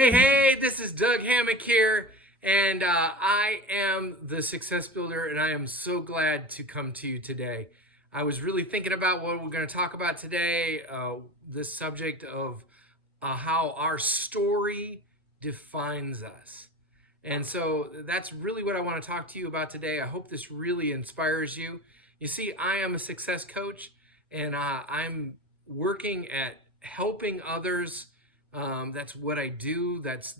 Hey, this is Doug Hammock here, and I am the Success Builder, and I am so glad to come to you today. I was really thinking about what we're going to talk about today, this subject of how our story defines us. And so that's really what I want to talk to you about today. I hope this really inspires you. You see, I am a success coach, and I'm working at helping others. That's what I do. That's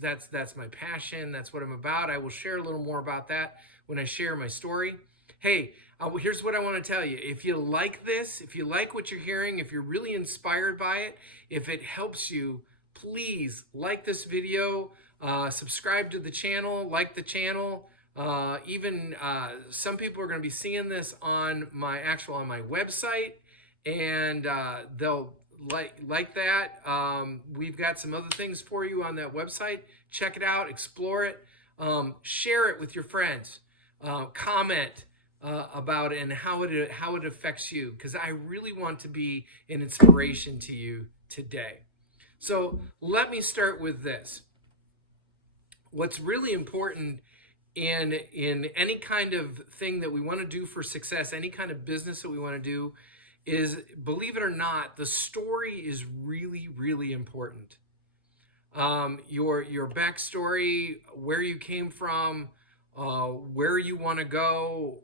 my passion. That's what I'm about. I will share a little more about that when I share my story. Hey, here's what I want to tell you. If you like this, if you like what you're hearing, if you're really inspired by it, if it helps you, please like this video, subscribe to the channel, like the channel. Even some people are going to be seeing this on my website, and they'll like that. We've got some other things for you on that website. Check it out, explore it, share it with your friends, comment about it and how it affects you, because I really want to be an inspiration to you today. So let me start with this. What's really important in any kind of thing that we want to do for success, any kind of business that we want to do, is, believe it or not, the story is really, really important. Your backstory, where you came from, where you want to go,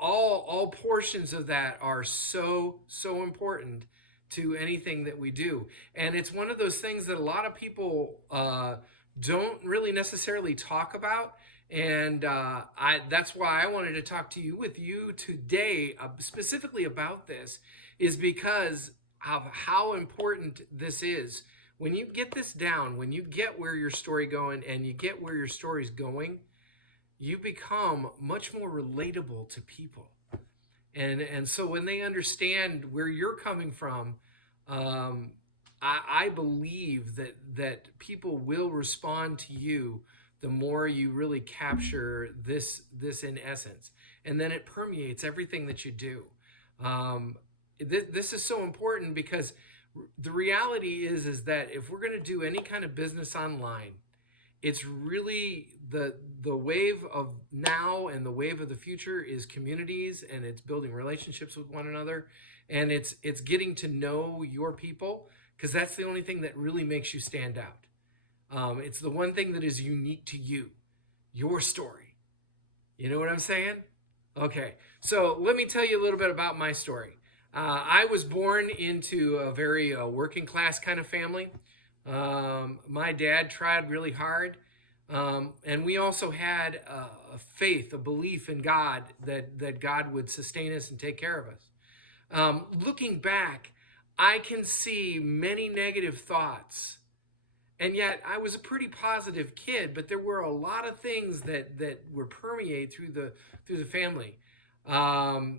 all portions of that are so important to anything that we do. And it's one of those things that a lot of people don't really necessarily talk about. And that's why I wanted to talk to you today, specifically about this, is because of how important this is. When you get this down, when you get where your story going and you get where your story's going, you become much more relatable to people. And so when they understand where you're coming from, I believe that people will respond to you the more you really capture this in essence, and then it permeates everything that you do. This is so important because the reality is that if we're going to do any kind of business online, it's really the wave of now, and the wave of the future is communities, and it's building relationships with one another, and it's getting to know your people, because that's the only thing that really makes you stand out. It's the one thing that is unique to you, your story. You know what I'm saying? Okay, so let me tell you a little bit about my story. I was born into a very working class kind of family. My dad tried really hard, and we also had a faith, a belief in God, that God would sustain us and take care of us. Looking back, I can see many negative thoughts. And yet I was a pretty positive kid, but there were a lot of things that were permeate through the family. I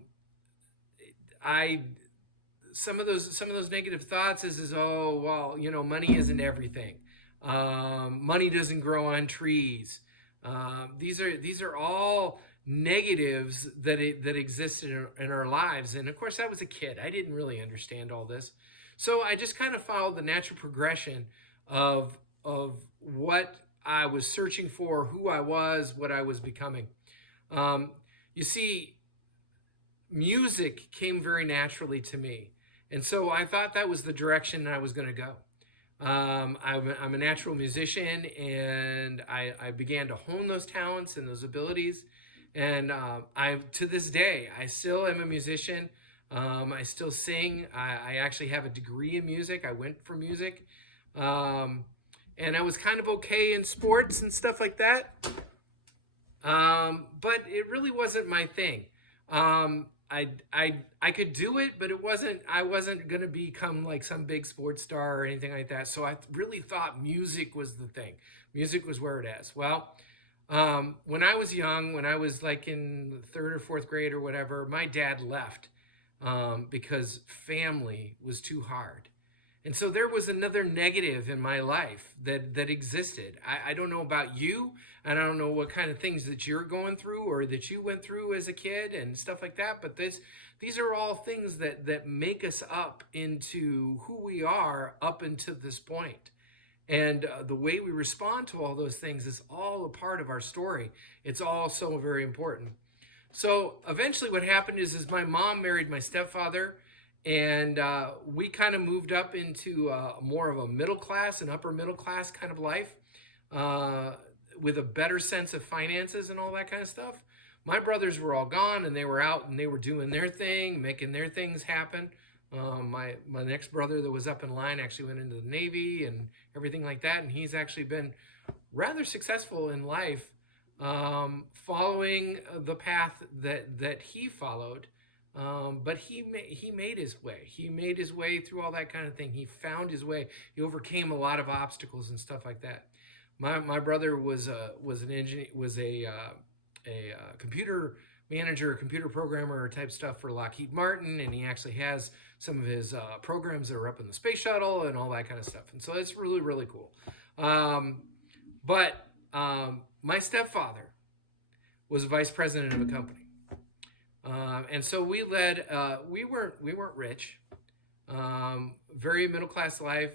some of those negative thoughts is, oh well, money isn't everything. Money doesn't grow on trees. These are all negatives that existed in our lives. And of course, I was a kid. I didn't really understand all this, so I just kind of followed the natural progression of what I was searching for, who I was, what I was becoming. You see, music came very naturally to me, and so I thought that was the direction I was going to go. I'm a natural musician, and I began to hone those talents and those abilities. And to this day, I still am a musician. I still sing. I actually have a degree in music. I went for music. And I was kind of okay in sports and stuff like that. But it really wasn't my thing. I could do it, but I wasn't going to become like some big sports star or anything like that. So I really thought music was the thing. Music was where it is. Well, when I was young, when I was like in third or fourth grade or whatever, my dad left because family was too hard. And so there was another negative in my life that existed. I don't know about you, and I don't know what kind of things that you're going through or that you went through as a kid and stuff like that. But these are all things that make us up into who we are up until this point. And the way we respond to all those things is all a part of our story. It's all so very important. So eventually, what happened is my mom married my stepfather, and we kind of moved up into more of a middle class and upper middle class kind of life, uh, with a better sense of finances and all that kind of stuff. My brothers were all gone, and they were out and they were doing their thing, making their things happen. My next brother that was up in line actually went into the Navy and everything like that, and he's actually been rather successful in life, following the path that he followed. But he made his way. He made his way through all that kind of thing. He found his way. He overcame a lot of obstacles and stuff like that. My brother was an engineer, was a computer manager, computer programmer type stuff for Lockheed Martin, and he actually has some of his programs that are up in the space shuttle and all that kind of stuff. And so it's really really cool. But my stepfather was a vice president of a company, and so we led. We weren't rich, very middle class life.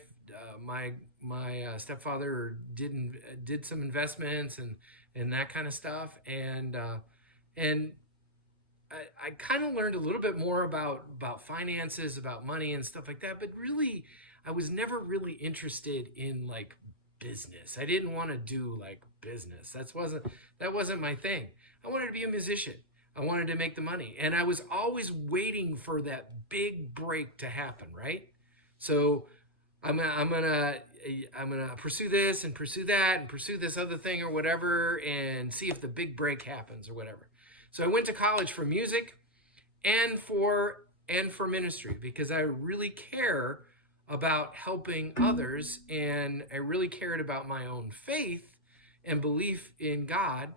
My stepfather did some investments and that kind of stuff, and I kind of learned a little bit more about finances, about money and stuff like that. But really, I was never really interested in like business. I didn't want to do like business. That wasn't my thing. I wanted to be a musician. I wanted to make the money, and I was always waiting for that big break to happen. Right, so I'm gonna pursue this and pursue that and pursue this other thing or whatever, and see if the big break happens or whatever. So I went to college for music and for ministry because I really care about helping others, and I really cared about my own faith and belief in God.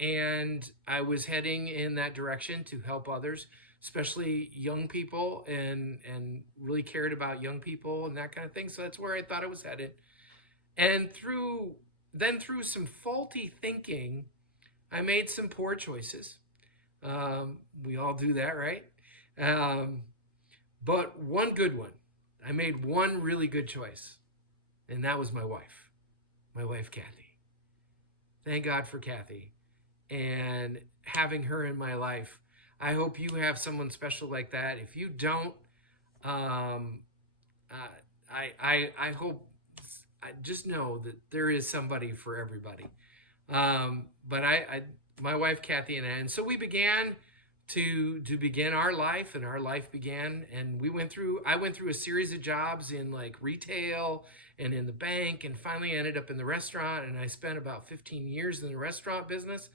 And I was heading in that direction to help others, especially young people, and really cared about young people and that kind of thing. So that's where I thought I was headed. And through some faulty thinking, I made some poor choices. We all do that, right? Um, but one good one. I made one really good choice, and that was my wife, Kathy. Thank God for Kathy and having her in my life. I hope you have someone special like that. If you don't, um, I hope, I just know that there is somebody for everybody. But my wife Kathy and so we began to begin our life, and our life began, and I went through a series of jobs in like retail and in the bank, and finally ended up in the restaurant, and I spent about 15 years in the restaurant business.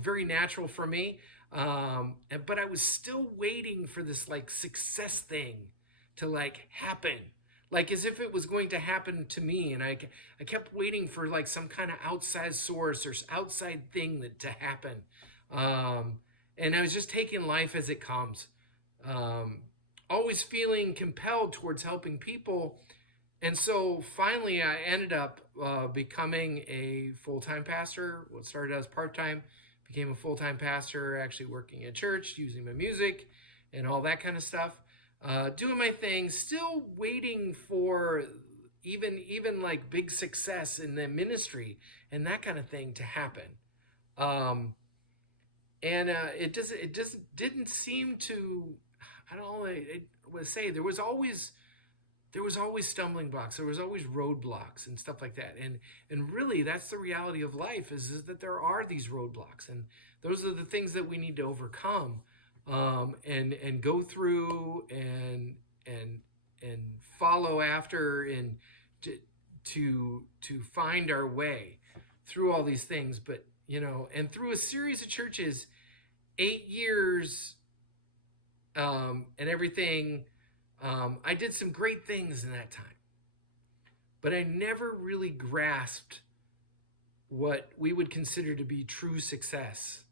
Very natural for me. But I was still waiting for this like success thing to like happen, like as if it was going to happen to me. And I kept waiting for like some kind of outside source or outside thing to happen. And I was just taking life as it comes, always feeling compelled towards helping people. And so finally, I ended up becoming a full-time pastor. What started as part-time became a full-time pastor, actually working at church, using my music and all that kind of stuff, doing my thing, still waiting for even like big success in the ministry and that kind of thing to happen. Um, and it just didn't seem to. I don't know. I would say there was always stumbling blocks, there was always roadblocks and stuff like that, and really that's the reality of life, is that there are these roadblocks, and those are the things that we need to overcome, and go through and follow after, and to find our way through all these things. But and through a series of churches, 8 years, and everything, I did some great things in that time, but I never really grasped what we would consider to be true success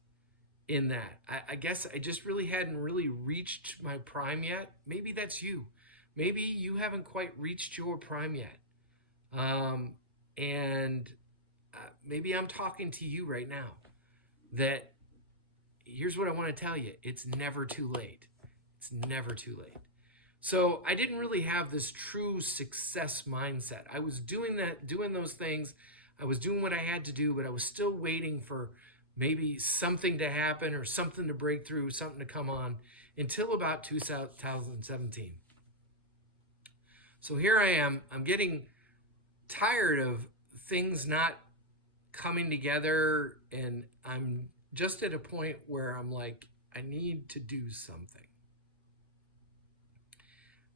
in that. I guess I just really hadn't really reached my prime yet. Maybe that's you. Maybe you haven't quite reached your prime yet. And maybe I'm talking to you right now that here's what I want to tell you. It's never too late. It's never too late. So I didn't really have this true success mindset. I was doing those things. I was doing what I had to do, but I was still waiting for maybe something to happen or something to break through, something to come on until about 2017. So here I am. I'm getting tired of things not coming together, and I'm just at a point where I'm like, I need to do something.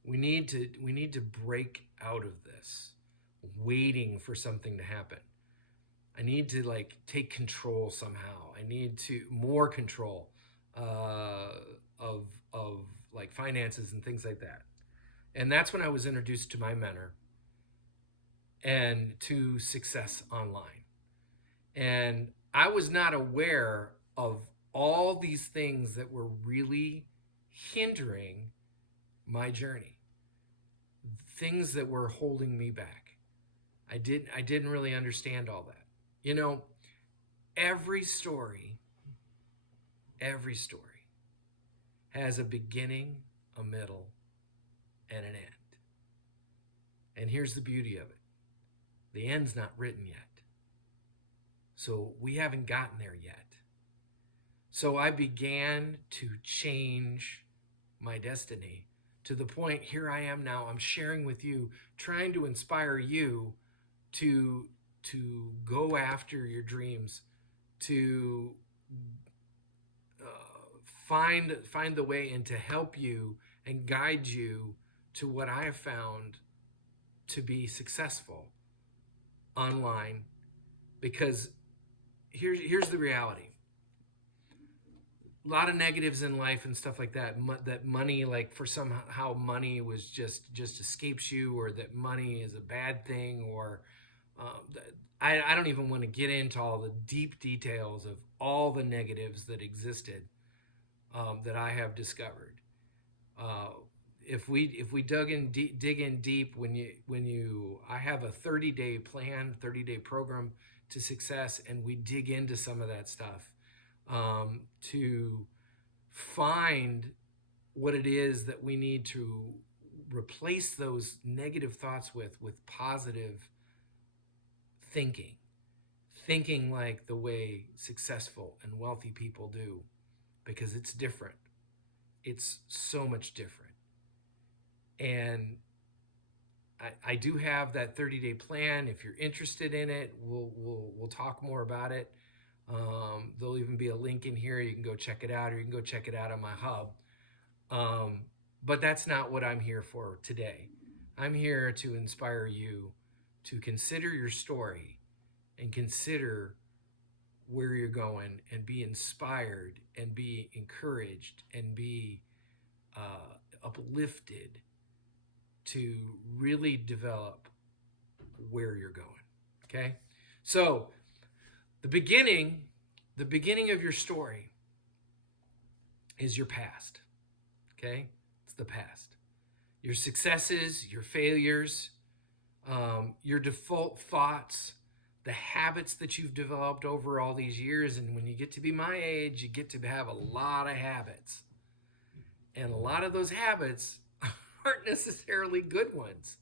We need to break out of this waiting for something to happen. I need to like take control somehow. I need to more control of like finances and things like that. And that's when I was introduced to my mentor and to Success Online. And I was not aware of all these things that were really hindering my journey, things that were holding me back. I didn't really understand all that. You know, every story has a beginning, a middle, and an end. And here's the beauty of it. The end's not written yet. So we haven't gotten there yet. So I began to change my destiny to the point here I am now. I'm sharing with you, trying to inspire you to go after your dreams, to find the way, and to help you and guide you to what I have found to be successful online. Because here's the reality. A lot of negatives in life and stuff like that. That money, like for somehow money was just escapes you, or that money is a bad thing, or I don't even want to get into all the deep details of all the negatives that existed that I have discovered. If we dig in deep, I have a 30-day plan, 30-day program to success, and we dig into some of that stuff to find what it is that we need to replace those negative thoughts with positive thinking like the way successful and wealthy people do, because it's different. It's so much different. And I do have that 30-day plan. If you're interested in it, we'll talk more about it. There'll even be a link in here. You can go check it out, or you can go check it out on my hub. But that's not what I'm here for today. I'm here to inspire you to consider your story and consider where you're going, and be inspired and be encouraged and be uplifted to really develop where you're going. Okay? So the beginning of your story is your past. Okay? It's the past. Your successes, your failures, your default thoughts, the habits that you've developed over all these years. And when you get to be my age, you get to have a lot of habits. And a lot of those habits aren't necessarily good ones.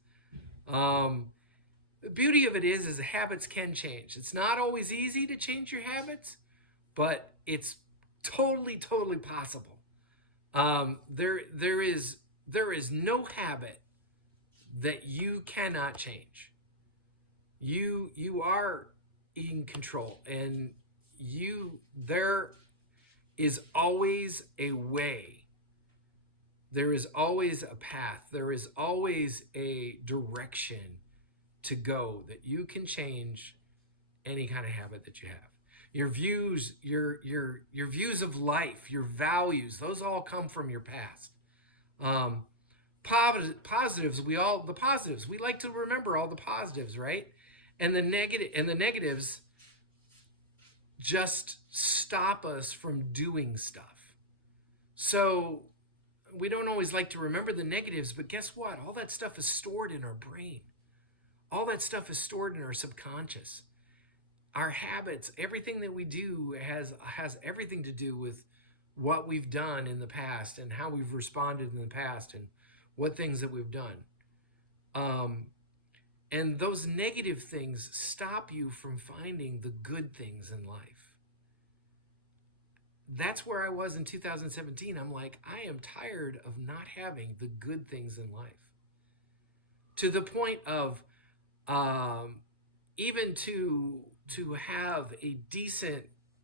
The beauty of it is the habits can change. It's not always easy to change your habits, but it's totally possible. There is no habit that you cannot change. You are in control, and there is always a way. There is always a path. There is always a direction to go that you can change any kind of habit that you have. Your views, your views of life, your values, those all come from your past. Positives, we like to remember all the positives, right? And the negatives just stop us from doing stuff. So we don't always like to remember the negatives, but guess what? All that stuff is stored in our brain. All that stuff is stored in our subconscious. Our habits, everything that we do has everything to do with what we've done in the past and how we've responded in the past and what things that we've done. And those negative things stop you from finding the good things in life. That's where I was in 2017. I'm like, I am tired of not having the good things in life. To the point of even to have a decent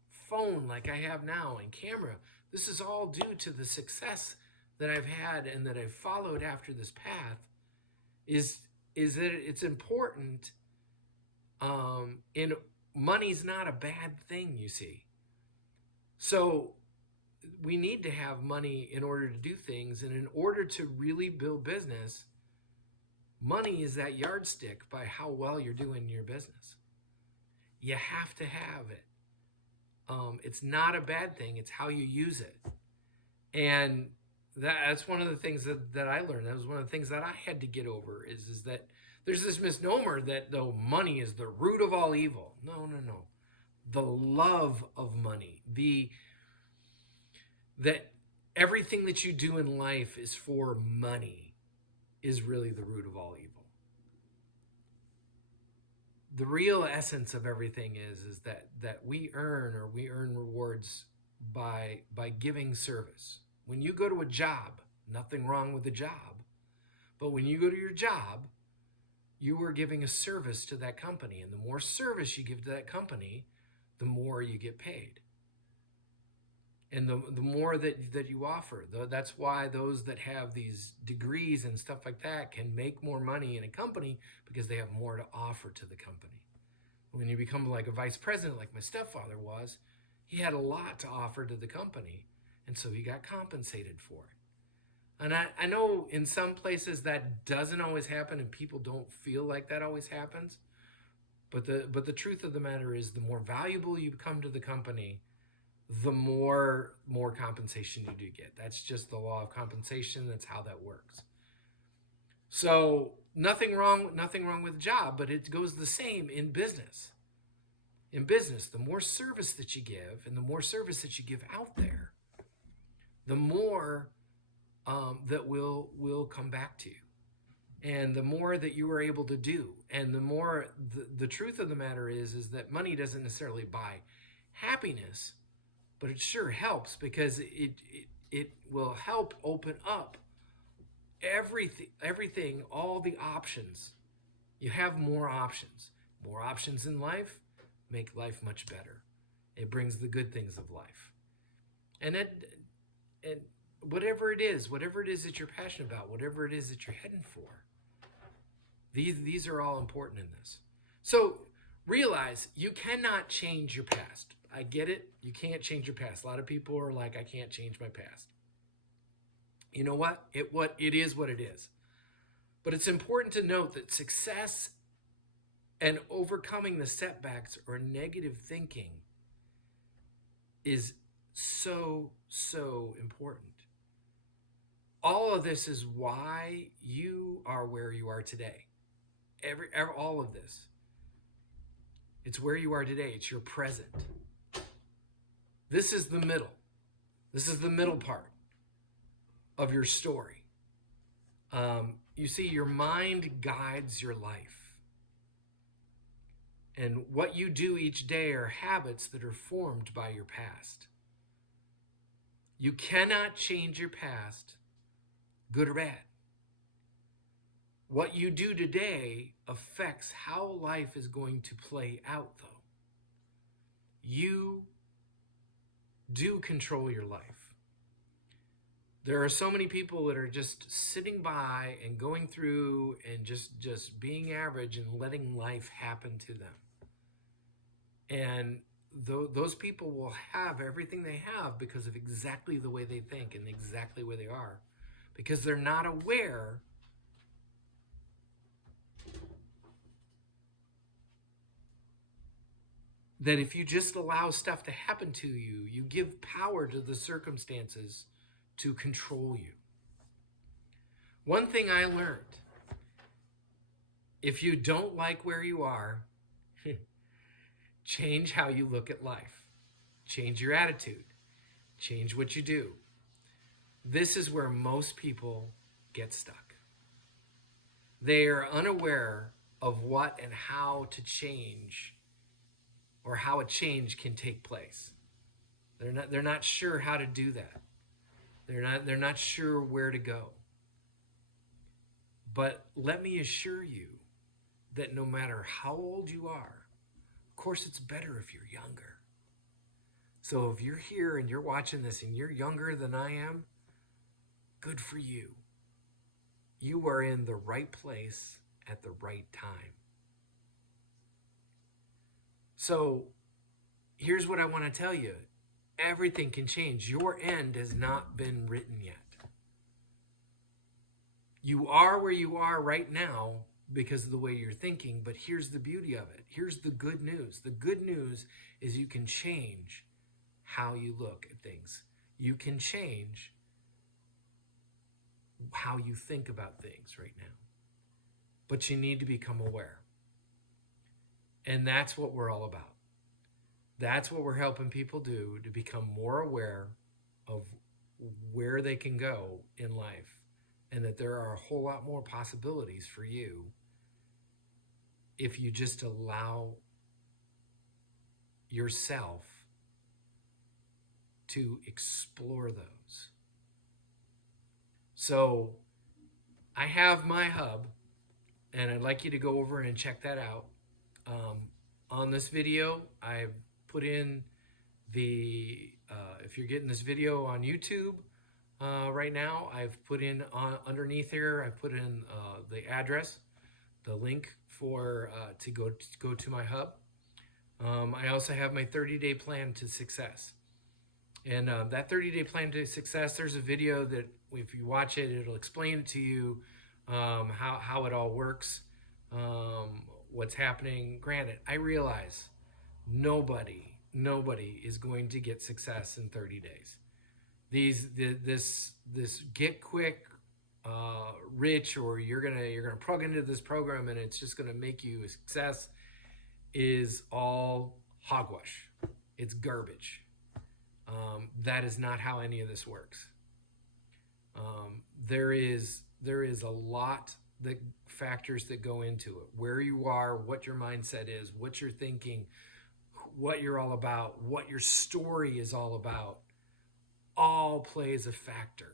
phone like I have now and camera. This is all due to the success that I've had and that I've followed after this path. Is that it's important. And money's not a bad thing, you see. So we need to have money in order to do things, and in order to really build business, money is that yardstick by how well you're doing your business. You have to have it. It's not a bad thing. It's how you use it. And that's one of the things that I learned. That was one of the things that I had to get over is that there's this misnomer that though money is the root of all evil. No. The love of money, that everything that you do in life is for money, is really the root of all evil. The real essence of everything is that we earn rewards by giving service. When you go to a job, nothing wrong with the job, but when you go to your job, you are giving a service to that company, and the more service you give to that company, the more you get paid. And the more that you offer. That's why those that have these degrees and stuff like that can make more money in a company, because they have more to offer to the company. When you become like a vice president, like my stepfather was, he had a lot to offer to the company, and so he got compensated for it. And I know in some places that doesn't always happen, and people don't feel like that always happens. But the truth of the matter is, the more valuable you become to the company, the more compensation you do get. That's just the law of compensation. That's how that works. So nothing wrong with the job, but it goes the same in business. In business, the more service that you give and the more service that you give out there, the more that will come back to you. And the more that you are able to do, and the more the truth of the matter is that money doesn't necessarily buy happiness, but it sure helps, because it will help open up everything, all the options. You have more options. More options in life make life much better. It brings the good things of life. And whatever it is that you're passionate about, whatever it is that you're heading for, these are all important in this. So realize you cannot change your past. I get it. You can't change your past. A lot of people are like, I can't change my past. You know what? It is what it is. But it's important to note that success and overcoming the setbacks or negative thinking is so important. All of this is why you are where you are today. All of this. It's where you are today. It's your present. This is the middle. This is the middle part of your story. You see, your mind guides your life. And what you do each day are habits that are formed by your past. You cannot change your past, good or bad. What you do today affects how life is going to play out, though. You do control your life. There are so many people that are just sitting by and going through and just being average and letting life happen to them. And those people will have everything they have because of exactly the way they think and exactly where they are, because they're not aware that if you just allow stuff to happen to you, you give power to the circumstances to control you. One thing I learned, if you don't like where you are, change how you look at life. Change your attitude. Change what you do. This is where most people get stuck. They are unaware of what and how to change, or how a change can take place. They're not sure how to do that. They're not sure where to go. But let me assure you that no matter how old you are, of course it's better if you're younger. So if you're here and you're watching this and you're younger than I am, good for you. You are in the right place at the right time. So here's what I want to tell you. Everything can change. Your end has not been written yet. You are where you are right now because of the way you're thinking, but here's the beauty of it. Here's the good news. The good news is you can change how you look at things. You can change how you think about things right now. But you need to become aware. And that's what we're all about. That's what we're helping people do, to become more aware of where they can go in life, and that there are a whole lot more possibilities for you if you just allow yourself to explore those. So I have my hub, and I'd like you to go over and check that out. On this video, I've put in the, if you're getting this video on YouTube right now, I've put in underneath here, I've put in the address, the link for to go to my hub. I also have my 30-day plan to success. And that 30-day plan to success, there's a video that if you watch it, it'll explain it to you how it all works, what's happening. Granted, I realize nobody is going to get success in 30 days. This get quick rich, or you're gonna plug into this program and it's just gonna make you a success, is all hogwash. It's garbage. That is not how any of this works. There is a lot that factors that go into it. Where you are, what your mindset is, what you're thinking, what you're all about, what your story is all about, all plays a factor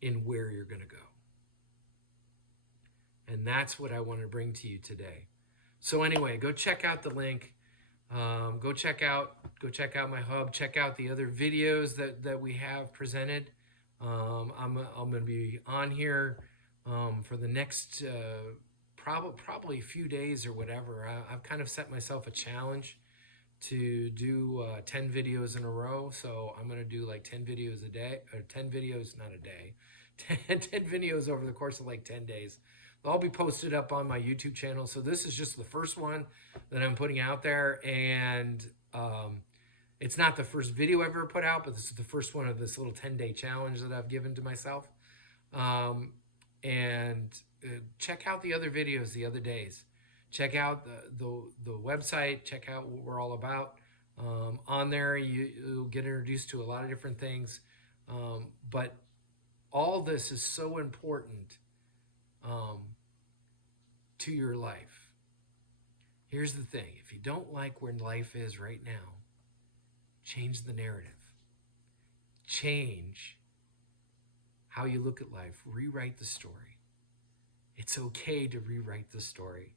in where you're going to go. And that's what I want to bring to you today. So anyway, go check out the link. Go check out my hub. Check out the other videos that we have presented. I'm going to be on here for the next probably a few days or whatever. I've kind of set myself a challenge to do 10 videos in a row. So I'm going to do like 10 videos a day, or 10 videos, not a day, 10 videos over the course of like 10 days. They'll all be posted up on my YouTube channel. So this is just the first one that I'm putting out there. And it's not the first video I've ever put out, but this is the first one of this little 10-day challenge that I've given to myself. Check out the other videos the other days. Check out the website. Check out what we're all about. On there, you'll get introduced to a lot of different things. But all this is so important to your life. Here's the thing. If you don't like where life is right now, change the narrative. Change how you look at life. Rewrite the story. It's okay to rewrite the story.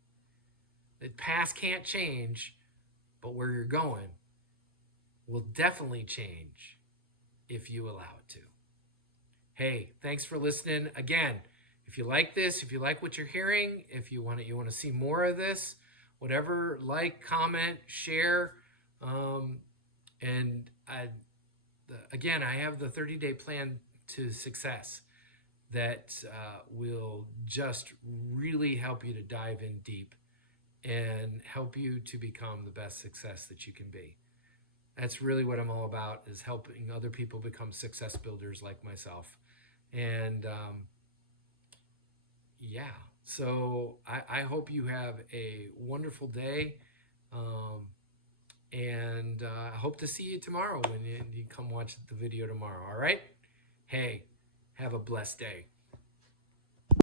The past can't change, but where you're going will definitely change if you allow it to. Hey, thanks for listening. Again, if you like this, if you like what you're hearing, if you want to see more of this, whatever, like, comment, share. Again, I have the 30-day plan to success that will just really help you to dive in deep and help you to become the best success that you can be. That's really what I'm all about, is helping other people become success builders like myself. And yeah, so I hope you have a wonderful day. I hope to see you tomorrow when you come watch the video tomorrow. All right? Hey, have a blessed day.